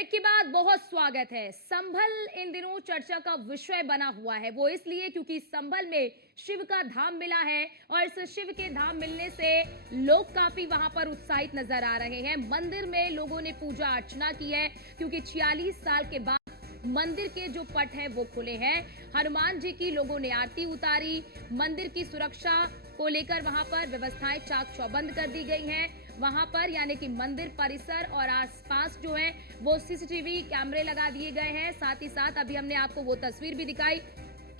Break के बाद बहुत स्वागत है। संभल इन दिनों चर्चा का विषय बना हुआ है। वो इसलिए क्योंकि संभल में शिव का धाम मिला है और इस शिव के धाम मिलने से लोग काफी वहां पर उत्साहित नजर आ रहे हैं। मंदिर में लोगों ने पूजा अर्चना की है क्योंकि 46 साल के बाद मंदिर के जो पट हैं वो खुले हैं। हनुमान जी की लोगों ने आरती उतारी। मंदिर की सुरक्षा को लेकर वहां पर व्यवस्थाएं चाक चौबंद कर दी गई हैं। वहां पर यानी कि मंदिर परिसर और आसपास जो है वो सीसीटीवी कैमरे लगा दिए गए हैं। साथ ही साथ अभी हमने आपको वो तस्वीर भी दिखाई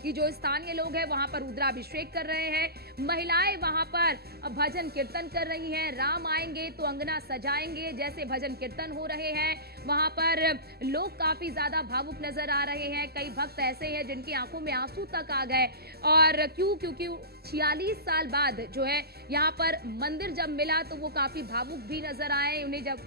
कि जो स्थानीय लोग हैं वहां पर रुद्राभिषेक कर रहे हैं। महिलाएं वहां पर भजन कीर्तन कर रही हैं। राम आएंगे तो अंगना सजाएंगे जैसे भजन कीर्तन हो रहे हैं। वहां पर लोग काफी ज्यादा भावुक नजर आ रहे हैं। कई भक्त ऐसे हैं जिनकी आंखों में आंसू तक आ गए। और क्योंकि 46 साल बाद जो है यहाँ पर मंदिर जब मिला तो वो काफी भावुक भी नजर आए। उन्हें जब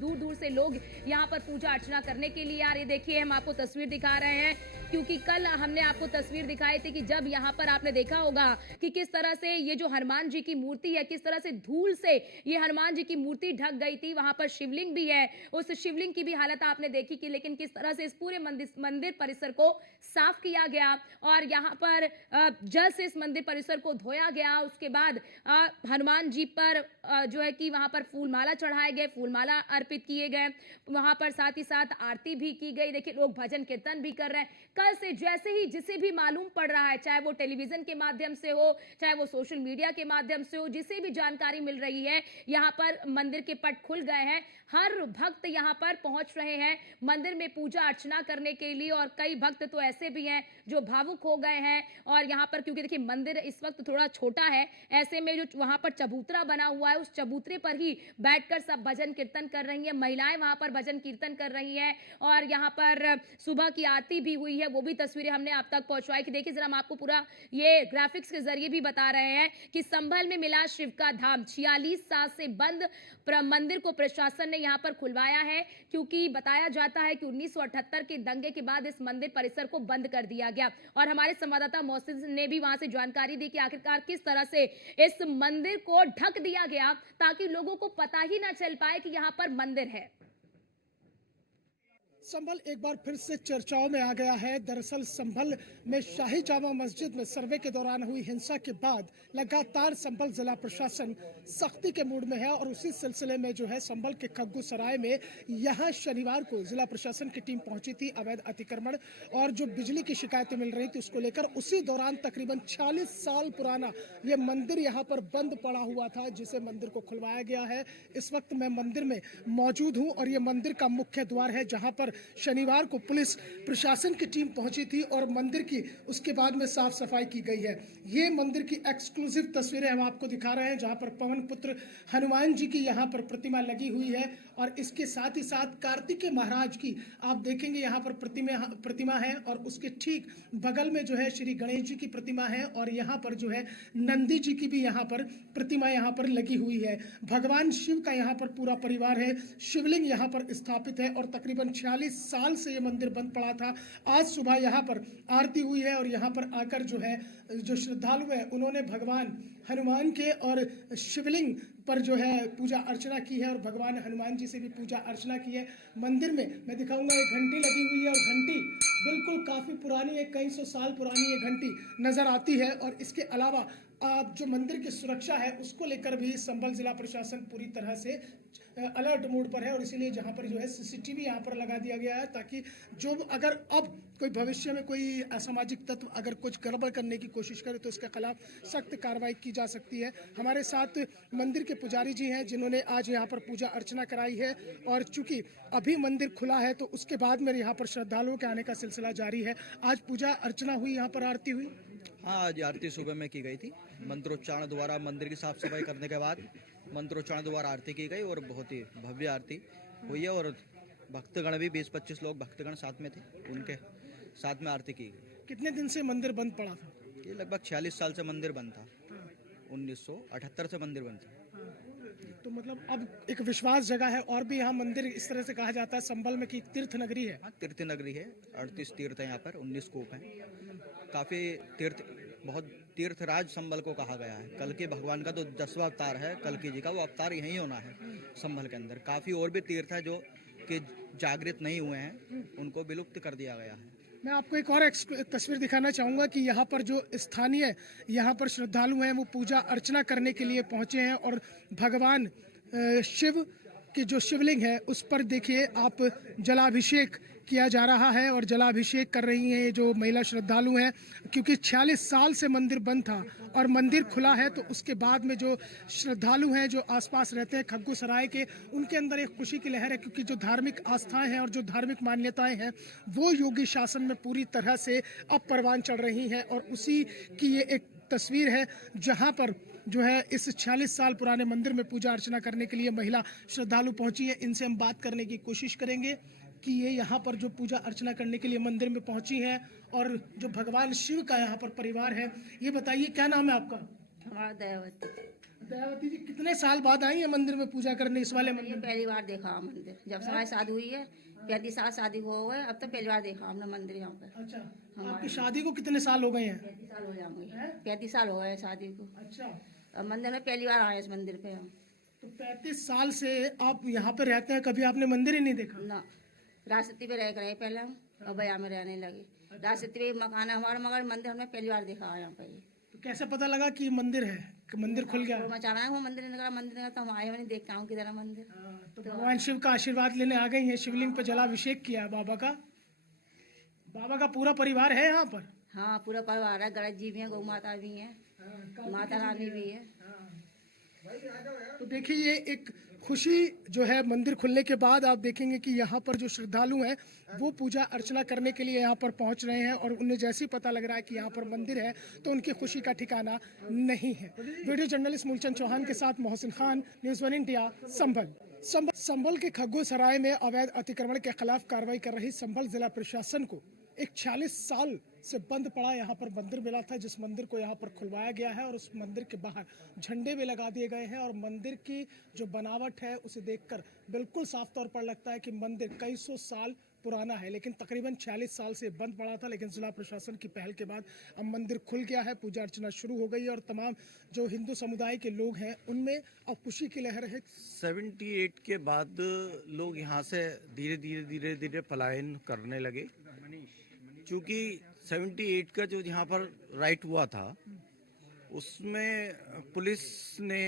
दूर दूर से लोग यहाँ पर पूजा अर्चना करने के लिए आ रहे। देखिए हम आपको तस्वीर दिखा रहे हैं क्योंकि कल हमने आपको तस्वीर दिखाई थी कि जब यहाँ पर आपने देखा होगा कि किस तरह से ये जो हनुमान जी की मूर्ति है, किस तरह से धूल से ये हनुमान जी की मूर्ति ढक गई थी। वहां पर शिवलिंग भी है, उस शिवलिंग की भी हालत आपने देखी कि लेकिन किस तरह से इस पूरे मंदिर परिसर को साफ किया गया और यहाँ पर जल से इस मंदिर परिसर को धोया गया। उसके बाद हनुमान जी पर जो है कि वहां पर फूलमाला चढ़ाए गए, फूलमाला अर्पित किए गए। वहां पर साथ ही साथ आरती भी की गई। देखिए लोग भजन कीर्तन भी कर रहे हैं। कल से जैसे ही जिसे भी मालूम पड़ रहा है, चाहे वो टेलीविजन के माध्यम से हो, चाहे वो सोशल मीडिया के माध्यम से हो, जिसे भी जानकारी मिल रही है, यहाँ पर मंदिर के पट खुल गए हैं। हर भक्त यहाँ पर पहुंच रहे हैं मंदिर में पूजा अर्चना करने के लिए। और कई भक्त तो ऐसे भी हैं जो भावुक हो गए हैं। और यहाँ पर क्योंकि देखिए मंदिर इस वक्त थोड़ा छोटा है, ऐसे में जो वहां पर चबूतरा बना हुआ है उस चबूतरे पर ही बैठकर सब भजन कीर्तन कर रही हैं। महिलाएं वहां पर भजन कीर्तन कर रही हैं और यहाँ पर सुबह की आरती भी हुई है। वो भी तस्वीरें हमने आप तक पहुंचवाई कि देखिए जरा हम आपको पूरा ये ग्राफिक्स के जरिए भी बता रहे हैं कि संभल में मिला शिव का धाम। 46 साल से बंद मंदिर को प्रशासन ने यहाँ पर खुलवाया है क्योंकि बताया जाता है कि 1978 के दंगे के बाद इस मंदिर परिसर को बंद कर दिया गया। और हमारे संवाददाता मौसिद ने भी वहां से जानकारी दी कि आखिरकार किस तरह से इस मंदिर को ढक दिया गया ताकि लोगों को पता ही ना चल पाए कि यहाँ पर मंदिर है। संभल एक बार फिर से चर्चाओं में आ गया है। दरअसल संभल में शाही जामा मस्जिद में सर्वे के दौरान हुई हिंसा के बाद लगातार संभल जिला प्रशासन सख्ती के मूड में है और उसी सिलसिले में जो है संभल के खग्गू सराय में यहां शनिवार को जिला प्रशासन की टीम पहुंची थी। अवैध अतिक्रमण और जो बिजली की शिकायतें मिल रही थी उसको लेकर उसी दौरान तकरीबन 46 साल पुराना ये मंदिर यहाँ पर बंद पड़ा हुआ था जिसे मंदिर को खुलवाया गया है। इस वक्त मैं मंदिर में मौजूद हूँ और ये मंदिर का मुख्य द्वार है जहाँ पर शनिवार को पुलिस प्रशासन की टीम पहुंची थी और मंदिर की उसके बाद में साफ सफाई की गई है। ये मंदिर की एक्सक्लूसिव तस्वीरें हम आपको दिखा रहे हैं जहां पर पवन पुत्र हनुमान जी की यहां पर प्रतिमा लगी हुई है और इसके साथ ही साथ कार्तिकेय महाराज की आप देखेंगे यहां पर प्रतिमा है और उसके ठीक बगल में जो है श्री गणेश जी की प्रतिमा है और यहाँ पर जो है नंदी जी की भी यहाँ पर प्रतिमा यहाँ पर लगी हुई है। भगवान शिव का यहाँ पर पूरा परिवार है। शिवलिंग यहाँ पर स्थापित है और तकरीबन 46 साल से ये मंदिर बंद पड़ा था। आज सुबह यहाँ पर आरती हुई है और यहाँ पर आकर जो है जो श्रद्धालु है उन्होंने भगवान हनुमान के और शिवलिंग पर जो है पूजा अर्चना की है और भगवान हनुमान जी से भी पूजा अर्चना की है। मंदिर में मैं दिखाऊंगा एक घंटी लगी हुई है और घंटी बिल्कुल काफ़ी पुरानी है, कई सौ साल पुरानी ये घंटी नज़र आती है। और इसके अलावा जो मंदिर की सुरक्षा है उसको लेकर भी संभल जिला प्रशासन पूरी तरह से अलर्ट मोड पर है और इसीलिए जहां पर जो है सीसीटीवी यहां पर लगा दिया गया है ताकि जो अगर अब कोई भविष्य में कोई असामाजिक तत्व अगर कुछ गड़बड़ करने की कोशिश करे तो इसके खिलाफ सख्त कार्रवाई की जा सकती है। हमारे साथ मंदिर के पुजारी जी हैं जिन्होंने आज यहाँ पर पूजा अर्चना कराई है और चूंकि अभी मंदिर खुला है तो उसके बाद में यहाँ पर श्रद्धालुओं के आने का सिलसिला जारी है। आज पूजा अर्चना हुई, यहाँ पर आरती हुई। हाँ, आज आरती सुबह में की गई थी। मंत्रोच्चारण द्वारा मंदिर की साफ सफाई करने के बाद मंत्रोच्चारण द्वारा आरती की गई और बहुत ही भव्य आरती हुई है और भक्तगण भी 20-25 लोग भक्तगण साथ में थे, उनके साथ में आरती की गई। कितने दिन से मंदिर बंद पड़ा था? ये लगभग 46 साल से मंदिर बंद था। 1978 से मंदिर बंद था। तो मतलब अब एक विश्वास जगह है और भी यहाँ मंदिर इस तरह से कहा जाता है संभल में कि तीर्थ नगरी है। हाँ, तीर्थ नगरी है। 38 तीर्थ है यहाँ पर, 19 कूप हैं। काफ़ी तीर्थ, बहुत तीर्थराज संभल को कहा गया है। कल के भगवान का तो 10वां अवतार है, कल की जी का वो अवतार यहीं होना है संभल के अंदर। काफ़ी और भी तीर्थ है जो के जागृत नहीं हुए हैं उनको विलुप्त कर दिया गया है। मैं आपको एक और तस्वीर दिखाना चाहूँगा कि यहाँ पर जो स्थानीय यहाँ पर श्रद्धालु हैं वो पूजा अर्चना करने के लिए पहुँचे हैं और भगवान शिव की जो शिवलिंग है उस पर देखिए आप जलाभिषेक किया जा रहा है और जलाभिषेक कर रही हैं ये जो महिला श्रद्धालु हैं, क्योंकि 46 साल से मंदिर बंद था और मंदिर खुला है तो उसके बाद में जो श्रद्धालु हैं जो आसपास रहते हैं खग्गू सराय के, उनके अंदर एक खुशी की लहर है, क्योंकि जो धार्मिक आस्थाएं हैं और जो धार्मिक मान्यताएं हैं वो योगी शासन में पूरी तरह से अब परवान चढ़ रही हैं। और उसी की ये एक तस्वीर है जहाँ पर जो है इस 46 साल पुराने मंदिर में पूजा अर्चना करने के लिए महिला श्रद्धालु पहुंची है। इनसे हम बात करने की कोशिश करेंगे कि ये यहाँ पर जो पूजा अर्चना करने के लिए मंदिर में पहुंची हैं और जो भगवान शिव का यहाँ पर परिवार है। ये बताइए क्या नाम है आपका? हमारा दयावती। दयावती जी, कितने साल बाद आई है मंदिर में पूजा करने इस वाले ये मंदिर में? पहली बार देखा मंदिर, जब से हमारी शादी हुई है 35 साल शादी हो गए, अब तो पहली बार देखा हमने मंदिर यहाँ पे। अच्छा, आपकी शादी को कितने साल हो गए हैं? 35 साल हो जाएंगे, 35 साल हो गए शादी को। अच्छा, अब मंदिर में पहली बार आए इस मंदिर पे हम। तो 35 साल से आप यहाँ पे रहते हैं, कभी आपने मंदिर ही नहीं देखा? ना, राजसती पे रह कर रहे पहले हम और बया में रहने लगे। राजसती पे मकान है हमारा, मगर मंदिर हमने पहली बार देखा है यहाँ पे। तो कैसे पता लगा कि मंदिर है, कि मंदिर खुल गया? मचाना है वो मंदिर निकला, मंदिर निकला तो हम आए, मैंने देखता हूँ किधर है मंदिर। तो भगवान शिव का आशीर्वाद लेने आ गई हैं, शिवलिंग पे जलाभिषेक किया है बाबा का। बाबा का पूरा परिवार है यहाँ पर? हाँ, पूरा परिवार है, गणेश जी भी है, गौ माता भी है, माता रानी भी है। तो देखिए ये एक खुशी जो है मंदिर खुलने के बाद आप देखेंगे कि यहाँ पर जो श्रद्धालु हैं वो पूजा अर्चना करने के लिए यहाँ पर पहुँच रहे हैं और उन्हें जैसे ही पता लग रहा है कि यहाँ पर मंदिर है तो उनकी खुशी का ठिकाना नहीं है। वीडियो जर्नलिस्ट मूलचंद चौहान के साथ मोहसिन खान, न्यूज़ 1 इंडिया, संभल। संभल के खग्गू सराय में अवैध अतिक्रमण के खिलाफ कार्रवाई कर रही संभल जिला प्रशासन को एक 40 साल से बंद पड़ा यहाँ पर मंदिर मिला था, जिस मंदिर को यहाँ पर खुलवाया गया है और उस मंदिर के बाहर झंडे भी लगा दिए गए हैं और मंदिर की जो बनावट है उसे देखकर बिल्कुल साफ तौर पर लगता है कि मंदिर कई सौ साल पुराना है, लेकिन तकरीबन 46 साल से बंद पड़ा था। लेकिन जिला प्रशासन की पहल के बाद अब मंदिर खुल गया है, पूजा अर्चना शुरू हो गई है और तमाम जो हिंदू समुदाय के लोग हैं उनमें अब खुशी की लहर है। 78 के बाद लोग यहाँ से धीरे धीरे पलायन करने लगे, क्योंकि 78 का जो यहाँ पर राइट हुआ था उसमें पुलिस ने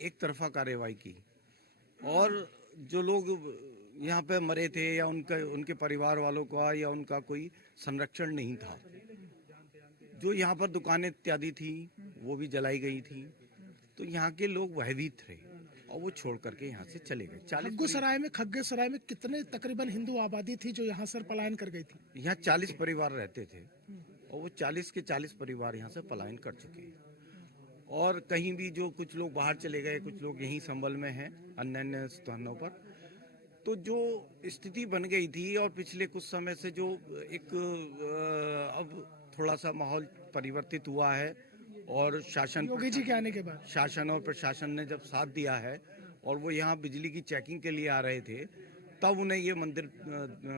एक तरफा कार्रवाई की और जो लोग यहाँ पे मरे थे या उनके परिवार वालों का या उनका कोई संरक्षण नहीं था, जो यहाँ पर दुकानें इत्यादि थी वो भी जलाई गई थी, तो यहाँ के लोग भयभीत थे और वो छोड़ करके यहाँ से चले गए। खग्गू सराय में कितने तकरीबन हिंदू आबादी थी जो यहाँ से पलायन कर गई थी? यहाँ 40 परिवार रहते थे और वो 40 के 40 परिवार यहाँ से पलायन कर चुके हैं और कहीं भी जो कुछ लोग बाहर चले गए, कुछ लोग यहीं संभल में हैं अन्य अन्य स्थानों पर। तो जो स्थिति बन गई थी और पिछले कुछ समय से जो एक अब थोड़ा सा माहौल परिवर्तित हुआ है और योगी जी के आने के बाद शासन और प्रशासन ने जब साथ दिया है और वो यहाँ बिजली की चेकिंग के लिए आ रहे थे, तब उन्हें ये मंदिर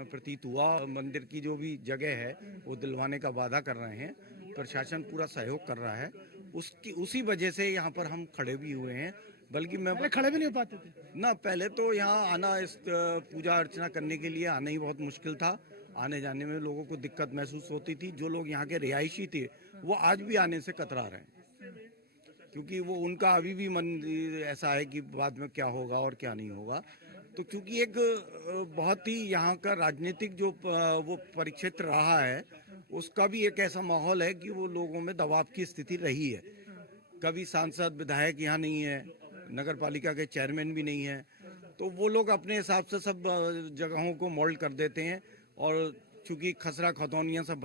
प्रतीत हुआ। मंदिर की जो भी जगह है वो दिलवाने का वादा कर रहे हैं, प्रशासन पूरा सहयोग कर रहा है, उसी वजह से यहाँ पर हम खड़े भी हुए हैं। बल्कि मैं पहले खड़े भी नहीं हो पाते थे ना, पहले तो यहाँ आना, इस पूजा अर्चना करने के लिए आना ही बहुत मुश्किल था, आने जाने में लोगों को दिक्कत महसूस होती थी। जो लोग यहाँ के रिहायशी थे वो आज भी आने से कतरा रहे हैं, क्योंकि वो उनका अभी भी मन ऐसा है कि बाद में क्या होगा और क्या नहीं होगा। तो क्योंकि एक बहुत ही यहाँ का राजनीतिक जो वो परिक्षेत्र रहा है उसका भी एक ऐसा माहौल है कि वो लोगों में दबाव की स्थिति रही है। कभी सांसद विधायक यहाँ नहीं है, नगर पालिका के चेयरमैन भी नहीं है, तो वो लोग अपने हिसाब से सब जगहों को मोल्ड कर देते हैं और चूँकि खसरा खतौनियाँ सब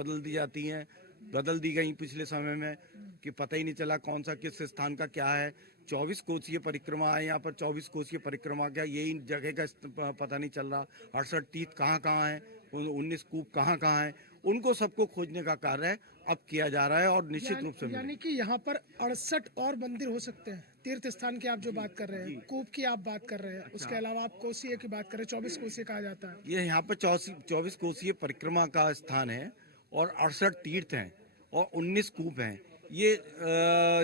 बदल दी गई पिछले समय में कि पता ही नहीं चला कौन सा किस स्थान का क्या है। 24 कोसीय परिक्रमा है यहाँ पर, 24 कोसीय परिक्रमा क्या यही जगह का पता नहीं चल रहा। 68 तीर्थ कहाँ है, 19 कूप कहाँ है, उनको सबको खोजने का कार्य अब किया जा रहा है और निश्चित रूप से यानी कि यहाँ पर 68 और मंदिर हो सकते हैं। तीर्थ स्थान की आप जो बात कर रहे हैं, कूप की आप बात कर रहे हैं, उसके अलावा आप कोसीय की बात कर रहे हैं, 24 कोसीय कहा जाता है। ये यहाँ पर 24 कोसीय परिक्रमा का स्थान है और 68 तीर्थ हैं और 19 कूप हैं। ये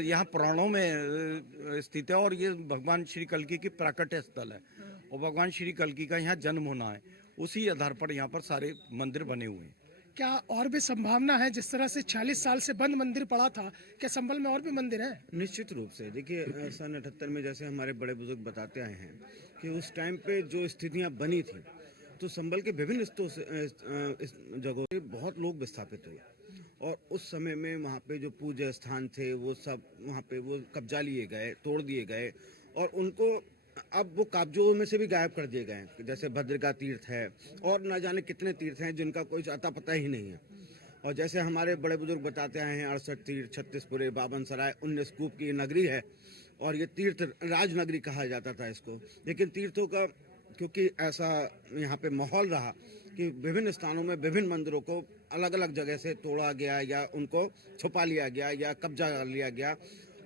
यहाँ पुराणों में स्थित है और ये भगवान श्री कल्कि की प्राकट्य स्थल है और भगवान श्री कल्कि का यहाँ जन्म होना है उसी आधार पर यहाँ पर सारे मंदिर बने हुए हैं। क्या और भी संभावना है, जिस तरह से 40 साल से बंद मंदिर पड़ा था, क्या संभल में और भी मंदिर है? निश्चित रूप से देखिए, सन 78 में जैसे हमारे बड़े बुजुर्ग बताते आए हैं कि उस टाइम पे जो स्थितियां बनी थी, तो संभल के विभिन्न जगहों से बहुत लोग विस्थापित हुए और उस समय में वहाँ पे जो पूज्य स्थान थे वो सब वहाँ पे वो कब्जा लिए गए, तोड़ दिए गए और उनको अब वो कब्जों में से भी गायब कर दिए गए हैं। जैसे भद्रिका तीर्थ है और न जाने कितने तीर्थ हैं जिनका कोई अता पता ही नहीं है। और जैसे हमारे बड़े बुजुर्ग बताते आए हैं, 68 तीर्थ, 36पुरे, बावन सराय, 19 कूप की नगरी है और ये तीर्थ राजनगरी कहा जाता था इसको। लेकिन तीर्थों का क्योंकि ऐसा यहाँ पे माहौल रहा कि विभिन्न स्थानों में विभिन्न मंदिरों को अलग अलग जगह से तोड़ा गया या उनको छुपा लिया गया या कब्जा कर लिया गया।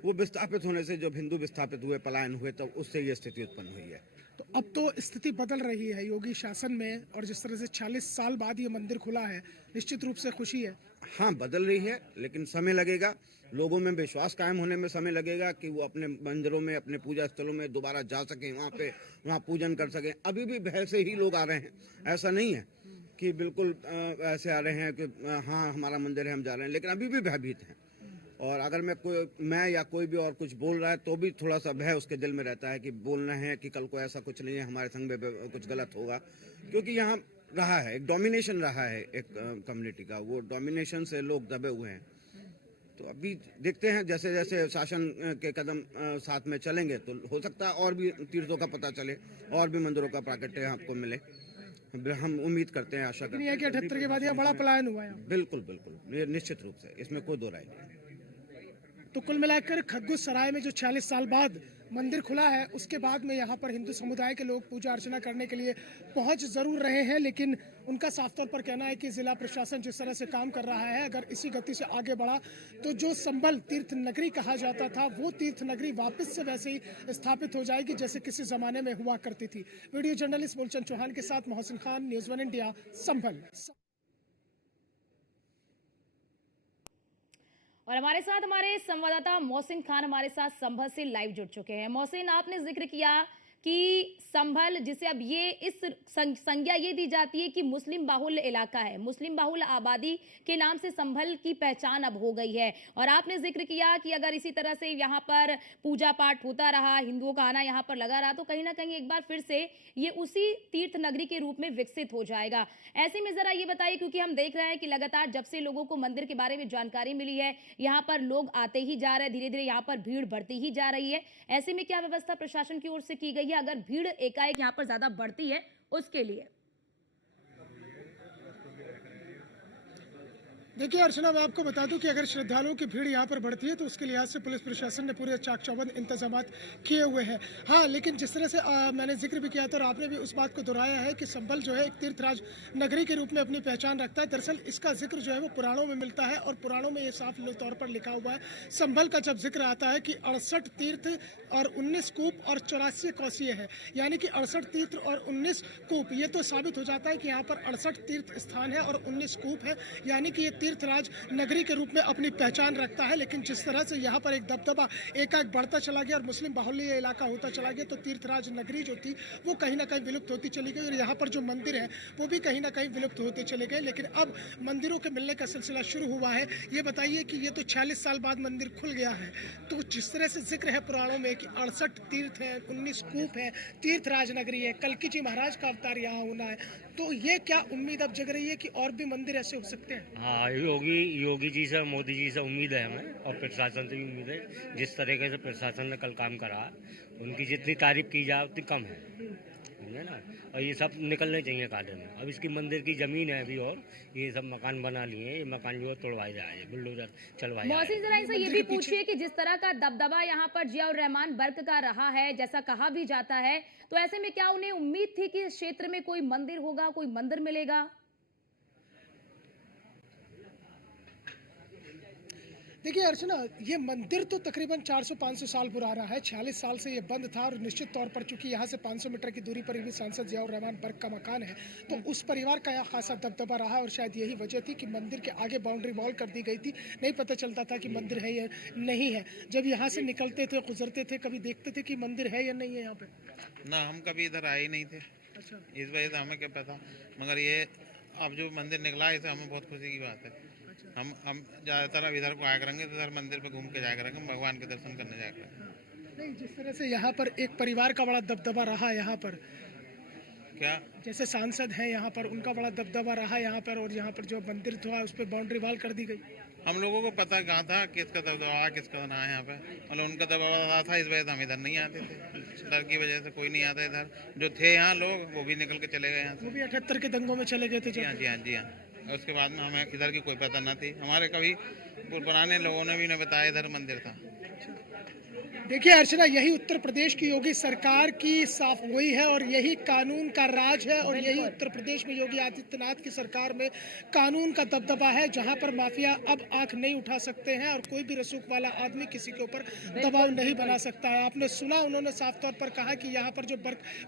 वो विस्थापित होने से जब हिंदू विस्थापित हुए, पलायन हुए, तब उससे ये स्थिति उत्पन्न हुई है। तो अब तो स्थिति बदल रही है योगी शासन में, और जिस तरह से 40 साल बाद ये मंदिर खुला है, निश्चित रूप से खुशी है। हाँ, बदल रही है, लेकिन समय लगेगा। लोगों में विश्वास कायम होने में समय लगेगा कि वो अपने मंदिरों में, अपने पूजा स्थलों में दोबारा जा सकें, वहाँ पूजन कर सकें। अभी भी भय से ही लोग आ रहे हैं, ऐसा नहीं है कि बिल्कुल ऐसे आ रहे हैं कि हाँ हमारा मंदिर है हम जा रहे हैं, लेकिन अभी भी भयभीत हैं। और अगर मैं या कोई भी और कुछ बोल रहा है तो भी थोड़ा सा भय उसके दिल में रहता है कि बोलना है कि कल को ऐसा कुछ नहीं है, हमारे संग में कुछ गलत होगा। क्योंकि यहाँ रहा है एक डोमिनेशन रहा है एक कम्युनिटी का, वो डोमिनेशन से लोग दबे हुए हैं। तो अभी देखते हैं जैसे जैसे शासन के कदम साथ में चलेंगे तो हो सकता है और भी तीर्थों का पता चले और भी मंदिरों का प्राकट्य आपको मिले। हम उम्मीद करते हैं, आशा करते हैं कि 78 के बाद यहाँ बड़ा पलायन हुआ है। बिल्कुल बिल्कुल, ये निश्चित रूप से, इसमें कोई दो राय नहीं। तो कुल मिलाकर खग्गू सराय में जो 40 साल बाद मंदिर खुला है, उसके बाद में यहाँ पर हिंदू समुदाय के लोग पूजा अर्चना करने के लिए पहुँच जरूर रहे हैं, लेकिन उनका साफ तौर पर कहना है कि जिला प्रशासन जिस तरह से काम कर रहा है, अगर इसी गति से आगे बढ़ा तो जो संभल तीर्थ नगरी कहा जाता था, वो तीर्थ नगरी वापस से वैसे ही स्थापित हो जाएगी जैसे किसी जमाने में हुआ करती थी। वीडियो जर्नलिस्ट मूलचंद चौहान के साथ मोहसिन खान, न्यूज़ 1 इंडिया, संभल। और हमारे साथ हमारे संवाददाता मोहसिन खान हमारे साथ संभल से लाइव जुड़ चुके हैं। मोहसिन, आपने जिक्र किया कि संभल, जिसे अब ये इस संज्ञा ये दी जाती है कि मुस्लिम बाहुल्य इलाका है, मुस्लिम बाहुल्य आबादी के नाम से संभल की पहचान अब हो गई है। और आपने जिक्र किया कि अगर इसी तरह से यहाँ पर पूजा पाठ होता रहा, हिंदुओं का आना यहाँ पर लगा रहा, तो कहीं ना कहीं एक बार फिर से ये उसी तीर्थ नगरी के रूप में विकसित हो जाएगा। ऐसे में जरा ये बताइए, क्योंकि हम देख रहे हैं कि लगातार जब से लोगों को मंदिर के बारे में जानकारी मिली है, यहाँ पर लोग आते ही जा रहे हैं, धीरे धीरे यहाँ पर भीड़ बढ़ती ही जा रही है। ऐसे में क्या व्यवस्था प्रशासन की ओर से की गई है अगर भीड़ एकाएक यहाँ पर ज्यादा बढ़ती है उसके लिए? देखिए अर्चना, मैं आपको बता दूं कि अगर श्रद्धालुओं की भीड़ यहाँ पर बढ़ती है तो उसके लिहाज से पुलिस प्रशासन ने पूरे चाक चौबंद इंतजाम किए हुए हैं। हाँ, लेकिन जिस तरह से मैंने जिक्र भी किया था और आपने भी उस बात को दोहराया है कि संभल जो है एक तीर्थराज नगरी के रूप में अपनी पहचान रखता है। दरअसल इसका जिक्र जो है वो पुराणों में मिलता है और पुराणों में ये साफ तौर पर लिखा हुआ है। संभल का जब जिक्र आता है कि 68 तीर्थ और 19 कूप और 84 कौसिये है, यानी कि 68 तीर्थ और 19 कूप, ये तो साबित हो जाता है कि यहाँ पर 68 तीर्थ स्थान है और 19 कूप है, यानी कि ये तीर्थराज नगरी के रूप में अपनी पहचान रखता है। लेकिन जिस तरह से यहाँ पर एक दबदबा एकाएक बढ़ता चला गया और मुस्लिम बाहुल्य इलाका होता चला गया, तो तीर्थराज नगरी जो थी वो कहीं ना कहीं विलुप्त होती चली गई और यहाँ पर जो मंदिर है वो भी कहीं ना कहीं विलुप्त होते चले गए। लेकिन अब मंदिरों के मिलने का सिलसिला शुरू हुआ है। ये बताइए कि ये तो 40 साल बाद मंदिर खुल गया है, तो जिस तरह से जिक्र है पुराणों में कि 68 तीर्थ है, 19 कूप है, तीर्थराज नगरी है, कल्की जी महाराज का अवतार यहाँ होना है, तो ये क्या उम्मीद अब जग रही है कि और भी मंदिर ऐसे हो सकते हैं? हाँ, योगी जी से, मोदी जी से उम्मीद है हमें और प्रशासन से भी उम्मीद है। जिस तरीके से प्रशासन ने कल काम करा, उनकी जितनी तारीफ की जाए उतनी कम है ना। और ये सब निकलने चाहिए काले में। अब इसकी मंदिर की ज़मीन है अभी और ये सब मकान बना लिए हैं, ये मकान जो है तोड़वाए जा रहे हैं, बुलडोजर चलवाए जा रहे हैं। मोहसिन, जरा इनसे ये भी पूछिए कि जिस तरह का दबदबा यहाँ पर जियाउर रहमान बर्क का रहा है, जैसा कहा भी जाता है, तो ऐसे में क्या उन्हें उम्मीद थी कि इस क्षेत्र में कोई मंदिर होगा, कोई मंदिर मिलेगा? देखिए अर्चना, ये मंदिर तो तकरीबन 400-500 साल पुराना है। 46 साल से ये बंद था और निश्चित तौर पर चूंकि यहाँ से 500 मीटर की दूरी पर भी सांसद जियाउर रहमान बर्क का मकान है, तो उस परिवार का यहाँ खासा दबदबा रहा और शायद यही वजह थी कि मंदिर के आगे बाउंड्री वॉल कर दी गई थी। नहीं पता चलता था कि मंदिर है या नहीं है। जब यहाँ से निकलते थे, गुजरते थे, कभी देखते थे कि मंदिर है या नहीं है यहाँ पे? ना, हम कभी इधर आए नहीं थे। इस वजह से हमें क्या पता, मगर ये अब जो मंदिर निकला है, इसे हमें बहुत खुशी की बात है। हम ज़्यादातर अब इधर को आया करेंगे, तो इधर मंदिर पे घूम के जाया करेंगे, भगवान के दर्शन करने जाया करेंगे। नहीं, जिस तरह से यहाँ पर एक परिवार का बड़ा दबदबा रहा यहाँ पर, क्या जैसे सांसद हैं यहाँ पर, उनका बड़ा दबदबा रहा यहाँ पर, और यहाँ पर जो मंदिर था उस पर बाउंड्री वॉल कर दी गई। हम लोगों को पता कहाँ था किसका दबदबा है, किसका ना है यहाँ पे, मतलब उनका दबदबा था, इस वजह से हम इधर नहीं आते थे। डर की वजह से कोई नहीं आता इधर। जो थे यहाँ लोग वो भी निकल के चले गए यहाँ से। वो भी 78 के दंगों में चले गए थे जी हाँ, जो। जी हाँ, जी हाँ। और उसके बाद में हमें इधर की कोई पता ना थी, हमारे कभी पुराने लोगों ने भी नहीं बताया इधर मंदिर था। देखिए अर्चना, यही उत्तर प्रदेश की योगी सरकार की साफ गोई है और यही कानून का राज है, और यही उत्तर प्रदेश में योगी आदित्यनाथ की सरकार में कानून का दबदबा है, जहां पर माफिया अब आंख नहीं उठा सकते हैं और कोई भी रसूख वाला आदमी किसी के ऊपर दबाव नहीं बना सकता है। आपने सुना, उन्होंने साफ तौर पर कहा कि यहाँ पर जो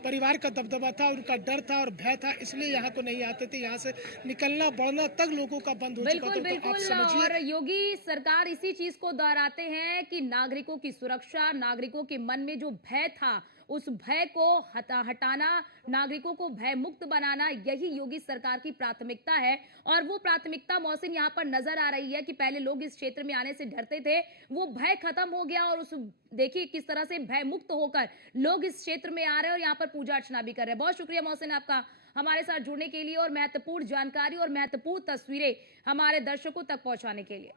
परिवार का दबदबा था, उनका डर था और भय था, इसलिए यहाँ को नहीं आते थे। यहाँ से निकलना बढ़ना तक लोगों का बंद हो चुका बिल्कुल था। तो आप बिल्कुल। समझिए, और योगी सरकार इसी चीज को दोहराते हैं कि नागरिकों की सुरक्षा, नागरिकों के मन में जो भय था उस भय को हटाना, नागरिकों को भय मुक्त बनाना, यही योगी सरकार की प्राथमिकता है। और वो प्राथमिकता मौसिन यहाँ पर नजर आ रही है कि पहले लोग इस क्षेत्र में आने से डरते थे, वो भय खत्म हो गया और उस देखिए किस तरह से भय मुक्त होकर लोग इस क्षेत्र में आ रहे हैं और यहाँ पर पूजा अर्चना भी कर रहे हैं। बहुत शुक्रिया मौसिन आपका हमारे साथ जुड़ने के लिए और महत्वपूर्ण जानकारी और महत्वपूर्ण तस्वीरें हमारे दर्शकों तक पहुंचाने के लिए।